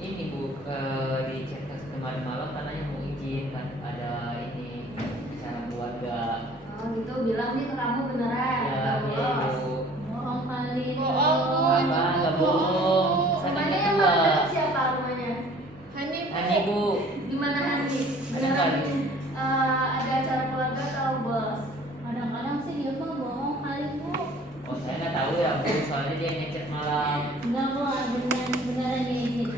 ini Bu, di chat kemarin malam katanya mau izin kan ada ini acara keluarga. Oh gitu, bilang nih ke kamu beneran. Ya, iya Bu. Bohong kali itu. Apa? Nggak bohong. Saya kan Rumahnya yang ketua. paling dekat siapa rumahnya? Hani Bu. Di mana Hani? Ada kali. Ada acara keluarga atau bos? Kadang-kadang sih dia mah bohong kali Bu. Oh saya nggak tahu ya Bu, soalnya dia ngechat malam. Enggak Bu, beneran dia izin.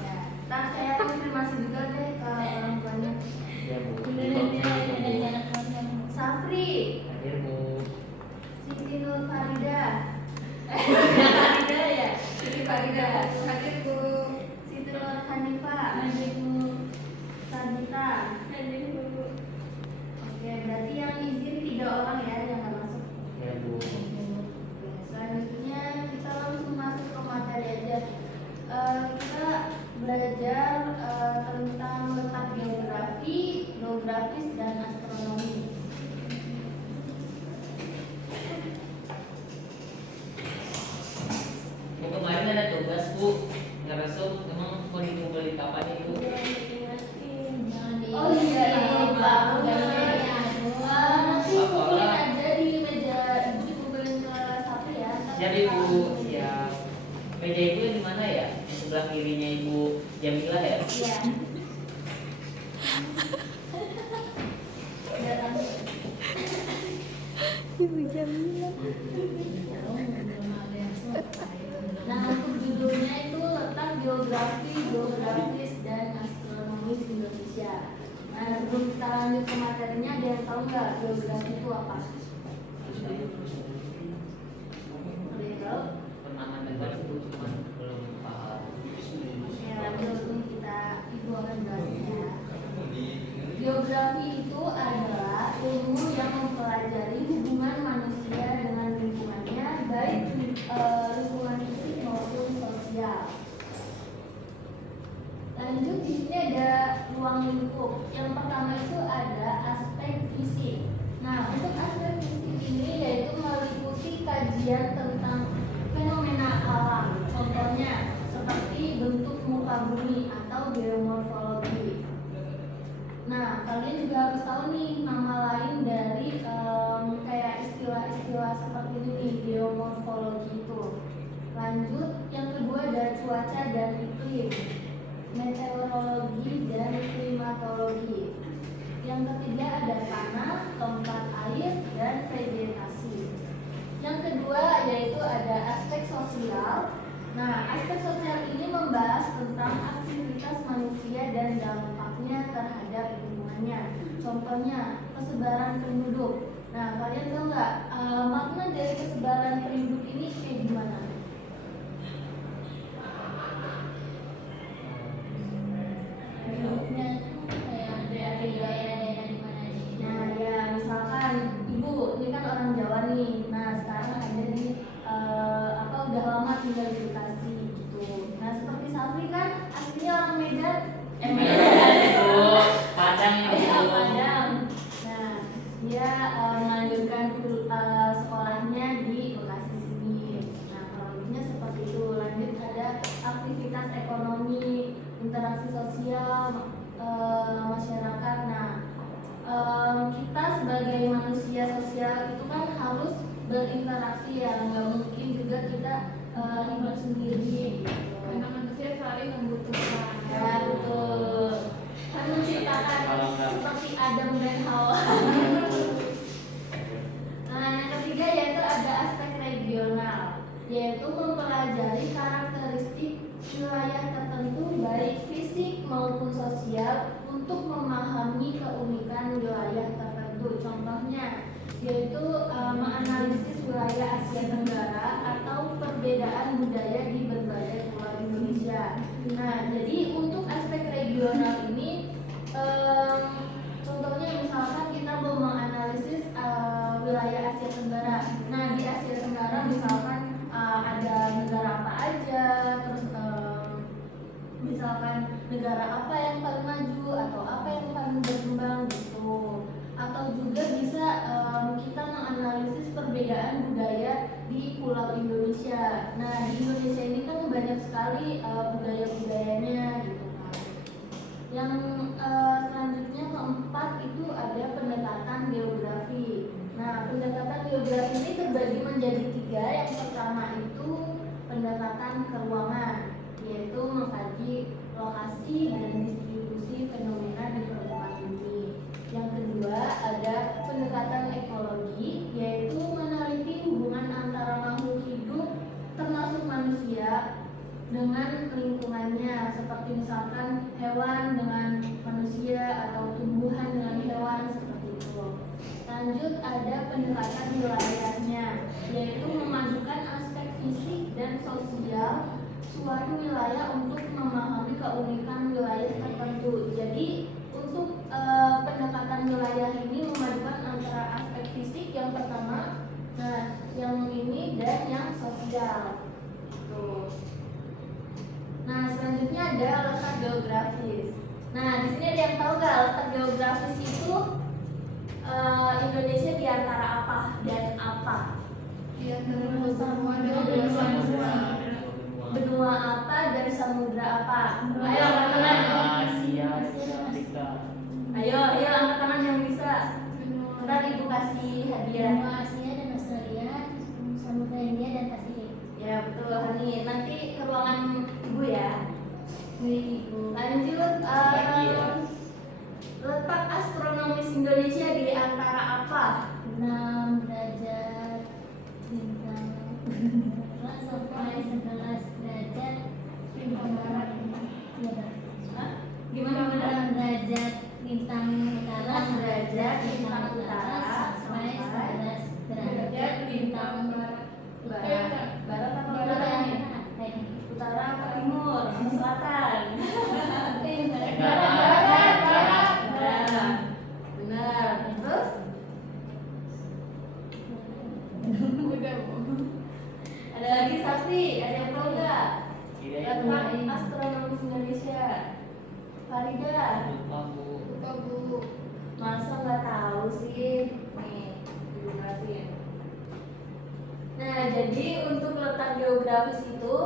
Ya. Ntar saya konfirmasi juga deh ke orang tuanya. Ya Bu. Beneran dia ada Safri. Hadir Bu. Siti Nur Farida. Farida ya? Siti Farida. Hadir Bu. Siti Nur Hanifah. Hadir Bu. Sabita. Hadir Bu. Oke, berarti yang izin 3 orang ya yang nggak masuk. Ya Bu. Oke, selanjutnya kita langsung masuk ke materi aja. Kita belajar tentang letak geografi, geografis dan astronomi. Bu kemarin ada tugas Bu, ngeresum emang mau dikumpulin kapan nih Bu? Oh iya, lupa. Nanti kumpulin aja di meja, ibu dikumpulin ke satu ya. Jadi Bu, ya meja ibu yang di mana ya? Di sebelah kirinya Ibu Jamilah ya? Iya. Ibu Jamila. Nah, untuk judulnya itu letak geografi, geografis dan astronomis Indonesia. Nah, sebelum kita lanjut ke materinya, ada yang tahu nggak geografi itu apa? Ada yang tahu? Pernah dengar Bu, cuman belum paham. Oke, lanjut nih ibu akan jelasnya. Geografi itu adalah ilmu yang mempelajari hubungan manusia dengan lingkungannya, baik lingkungan fisik maupun sosial. Lanjut, di sini ada ruang lingkup. Yang pertama itu ada aspek fisik. Nah, untuk aspek fisik ini yaitu meliputi kajian tentang fenomena alam. Contohnya seperti bentuk muka bumi atau geomorfologi. Nah, kalian juga harus tahu nih nama lain dari kayak istilah-istilah seperti ini nih, geomorfologi itu. Lanjut, yang kedua ada cuaca dan iklim, meteorologi dan klimatologi. Yang ketiga ada tanah, tempat air, dan vegetasi. Yang kedua yaitu ada aspek sosial. Nah, aspek sosial ini membahas tentang aktivitas manusia dan dampaknya terhadap lingkungannya. Contohnya, kesebaran penduduk. Nah, kalian tahu nggak makna dari kesebaran penduduk ini kayak gimana? Penduduknya kayak dari daerah di mana? Nah, ya misalkan ibu ini kan orang Jawa nih. Nah, sekarang ada di udah lama tinggal di Bekasi gitu. Nah, seperti Safri kan aslinya orang Medan. Medan itu Padang Oh itu. iya, Padang. Nah, dia melanjutkan sekolahnya di Bekasi sini. Nah, kurang lebihnya seperti itu. Lanjut ada aktivitas ekonomi, interaksi sosial masyarakat. Nah, kita sebagai manusia sosial itu kan harus berinteraksi ya, nggak mungkin juga kita hidup sendiri. Karena manusia saling membutuhkan. Ya betul. Kan menciptakan seperti Adam dan Hawa. Nah, yang ketiga yaitu ada aspek regional, yaitu mempelajari karakteristik wilayah tertentu baik fisik maupun sosial untuk memahami keunikan wilayah tertentu. Contohnya yaitu menganalisis wilayah Asia Tenggara atau perbedaan budaya di berbagai pulau Indonesia. Nah, jadi untuk aspek regional ini contohnya misalkan kita mau menganalisis wilayah Asia Tenggara. Nah, di Asia Tenggara misalkan ada negara apa aja, terus misalkan negara apa yang paling maju atau apa yang paling berkembang gitu. Atau juga bisa kita menganalisis perbedaan budaya di Pulau Indonesia. Nah, di Indonesia ini kan banyak sekali budaya-budayanya gitu kan. Yang selanjutnya keempat itu ada pendekatan geografi. Nah, pendekatan geografi ini terbagi menjadi 3. Yang pertama itu pendekatan keuangan, yaitu mengkaji lokasi dan distribusi fenomena di permukaan bumi. Yang kedua ada pendekatan ekologi, yaitu meneliti hubungan antara makhluk hidup termasuk manusia dengan lingkungannya, seperti misalkan hewan dengan manusia atau tumbuhan dengan hewan seperti itu. Lanjut ada pendekatan wilayahnya, yaitu memadukan aspek fisik dan sosial suatu wilayah untuk memahami keunikan wilayah tertentu. Jadi untuk pendekatan wilayah ini memadukan antara aspek fisik yang pertama, nah yang ini dan yang sosial. Tuh. Nah selanjutnya ada letak geografis. Nah di sini ada yang tahu nggak letak geografis itu Indonesia di antara apa dan apa? Di antara semua dan Samudra. Benua apa dan samudra apa? Ayo Asia, angkat tangan. Asia, Afrika. Ayo angkat tangan yang bisa. Ntar ibu kasih hadiah. Benua Asia dan Australia, Samudra India dan Pasifik. Ya betul Hani. Nanti ke ruangan ibu ya. Ibu. Lanjut. Bagi ya. Letak astronomis Indonesia di antara apa? 6 derajat bintang sampai 11 derajat bintang barat. Hah? Gimana? 6 derajat bintang utara 11 derajat bintang utara sampai 11 derajat bintang barat. Barat apa Barat. utara nih? Utara apa timur? Selatan? Barat. Benar. Terus? udah Bu. Ada lagi Safi, ada yang tahu nggak? Kira-kira Letak astronomis Indonesia. Farida, lupa Bu. Lupa Bu. masa nggak tahu sih? Nih, dijelasin. Nah, jadi untuk letak geografis itu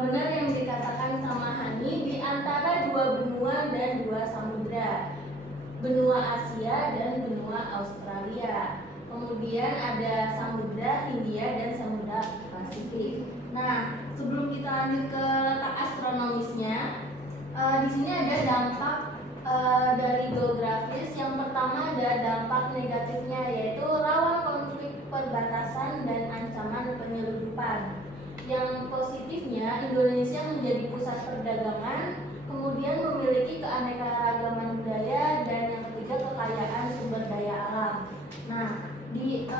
benar yang dikatakan sama Hani, di antara 2 benua dan 2 samudra, benua Asia dan benua Australia. Kemudian ada samudra Hindia dan samudra Pasifik. Nah, sebelum kita lanjut ke letak astronomisnya, di sini ada dampak dari geografis. Yang pertama ada dampak negatifnya, yaitu rawan konflik perbatasan dan ancaman penyelundupan. Yang positifnya, Indonesia menjadi pusat perdagangan, kemudian memiliki keanekaragaman budaya, dan yang ketiga kekayaan sumber daya alam. Nah, di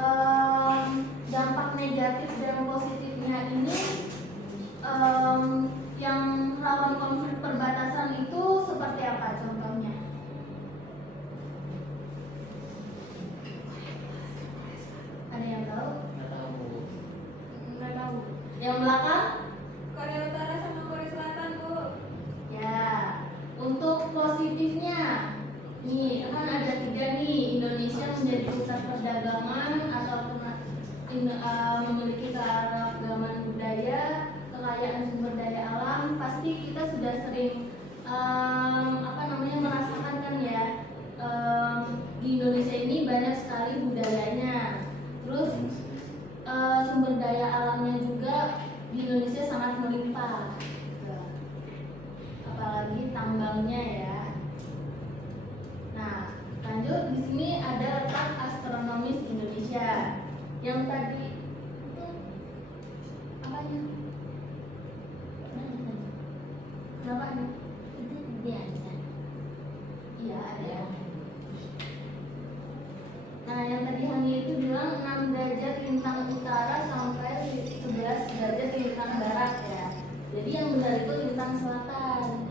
dampak negatif dan positifnya ini, yang rawan konflik perbatasan itu seperti apa contohnya? Ada yang tahu? Nggak tahu Bu. Nggak tahu. Yang belakang? Korea Utara sama Korea Selatan Bu. Ya, untuk positifnya, nih kan ada 3 nih. Indonesia menjadi pusat perdagangan atau memiliki keragaman budaya, kekayaan sumber daya alam. Pasti kita sudah sering merasakan kan ya, di Indonesia ini banyak sekali budayanya. Terus sumber daya alamnya juga di Indonesia sangat melimpah. Apalagi tambangnya ya. Nah, lanjut di sini ada letak astronomis Indonesia. Yang tadi itu apanya? Kenapa nih? Itu biasa. Iya ada. Nah, yang tadi Hani itu bilang 6 derajat lintang utara sampai 11 derajat lintang barat ya. Jadi yang benar itu lintang selatan.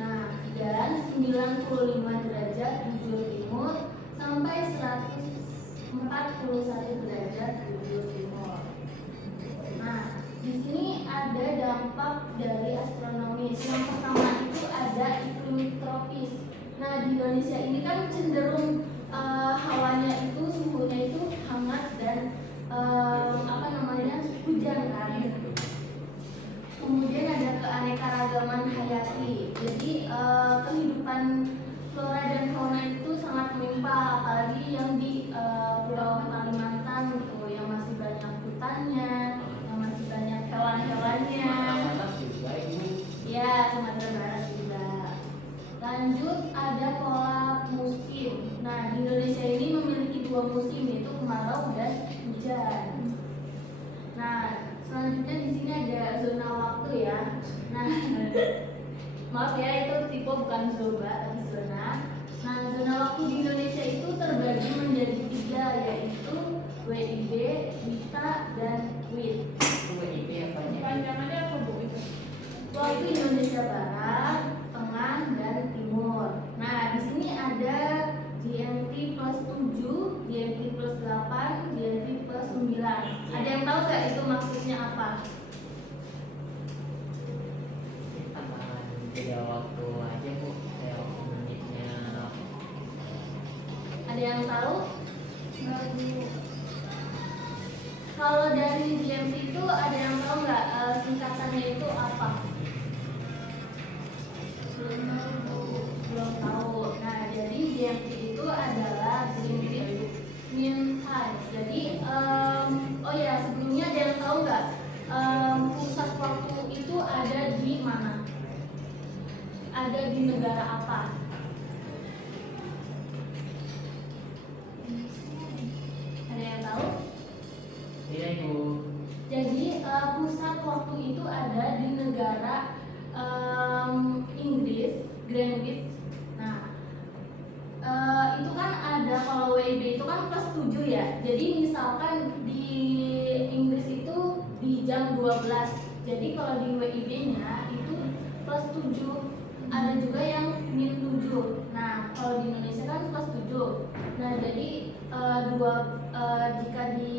Nah, dan 95 derajat bujur timur sampai 141 derajat bujur timur. Nah, di sini ada dampak dari astronomis. Yang pertama itu ada iklim tropis. Nah, di Indonesia ini kan cenderung hawanya itu suhunya itu hangat dan keragaman hayati. Jadi kehidupan flora dan fauna itu sangat melimpah, apalagi yang di Pulau Kalimantan gitu, yang masih banyak hutannya, yang masih banyak hewan-hewannya. Atas juga ibu. Ya, Sumatera Barat juga. Lanjut ada pola musim. Nah, di Indonesia ini memiliki 2 musim, yaitu kemarau dan hujan. Nah, selanjutnya di sini ada zona waktu ya. Nah, maaf ya, itu tipe bukan zona tapi zona. Nah, zona waktu di Indonesia itu terbagi menjadi 3, yaitu WIB, WITA, dan WIT. Itu WIB apanya? Panjangannya apa bu itu? Waktu Indonesia Barat, Tengah, dan Timur. Nah, di sini ada GMT plus 7, GMT plus 8, GMT plus 9. Ada yang tahu nggak itu maksudnya apa? Tambahan beda waktu aja bu, kayak waktu menitnya. Ada yang tahu? Nggak bu. Kalau dari GMT itu ada yang tahu nggak singkatannya itu apa? Belum tahu bu. Belum tahu. Nah, jadi GMT itu adalah Greenwich Mean Time. Jadi, oh ya, sebelumnya ada yang tahu nggak pusat waktu itu ada di mana? Ada di negara apa? Ada yang tahu? Iya ibu. Jadi pusat waktu itu ada di negara Inggris, Greenwich. Nah, itu kan ada, kalau WIB itu kan plus 7 ya. Jadi misalkan di Inggris itu di jam 12. Jadi kalau di WIB-nya itu plus 7. Ada juga yang min 7. Nah, kalau di Indonesia kan plus 7. Nah, jadi jika di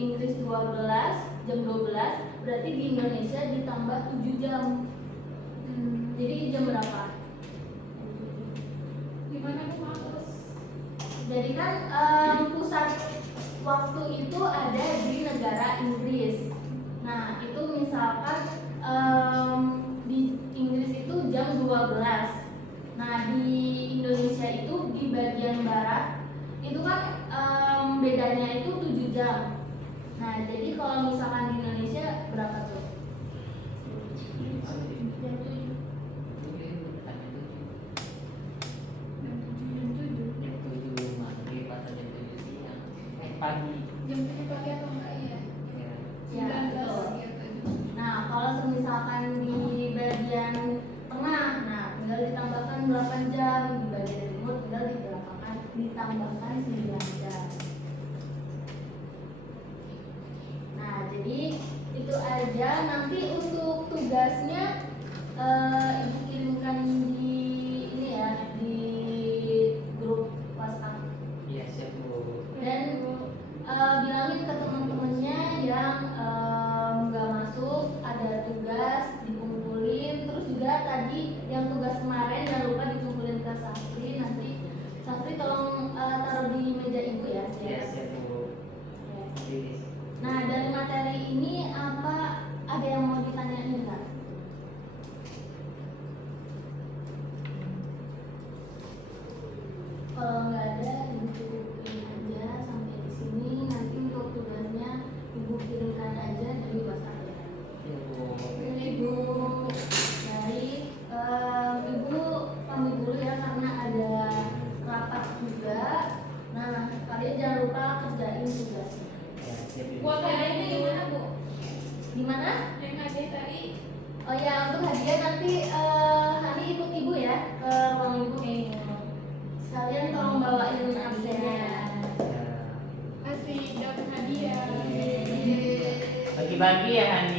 Inggris 12 jam 12, berarti di Indonesia ditambah 7 jam. Jadi jam berapa? Gimana bu maaf? Jadi kan pusat waktu itu ada di negara Inggris. Nah, itu misalkan di Inggris itu jam 12. Nah, di Indonesia itu di bagian barat itu kan bedanya itu 7 jam. Nah, jadi kalau misalkan di Indonesia berapa tuh? Jam 7. Jam 7. Jam 7 maghrib atau jam 7 siang. Pagi. Jam 7 pagi atau enggak ya? Ya. Ya, 19 betul. gitu. Nah, kalau misalkan di bagian tengah, nah tinggal ditambahkan 8 jam. Di bagian timur tinggal ditambahkan 9 jam. Nah, jadi itu aja. Nanti untuk tugasnya ibu kirimkan di ini ya, di grup WhatsApp. Iya siap bu. Dan bilangin ke teman-temannya yang nggak masuk, ada tugas dikumpulin. Terus juga tadi yang tugas kemarin jangan lupa dikumpulin ke Safri. Nanti Safri tolong taruh di meja ibu ya. Iya siap bu. Oke. Jadi, Nah, dari materi ini apa ada yang mau ditanyain nggak? Kalau nggak ada, ibu cukupin aja sampai di sini. Nanti untuk tugasnya ibu kirimkan aja di WhatsApp ya. iya bu. Ibu dari ibu pamit dulu ya karena ada rapat juga. Nah, kalian jangan lupa kerjain tugasnya. Ya siap ibu. Buat hadiahnya gimana bu? Gimana? Yang hadiah tadi. Oh ya, untuk hadiah nanti Hani ikut ibu ya ke ruang ibu. Sekalian tolong bawain absennya. Ya. Kasih dapat hadiah. Bagi-bagi ya Hani.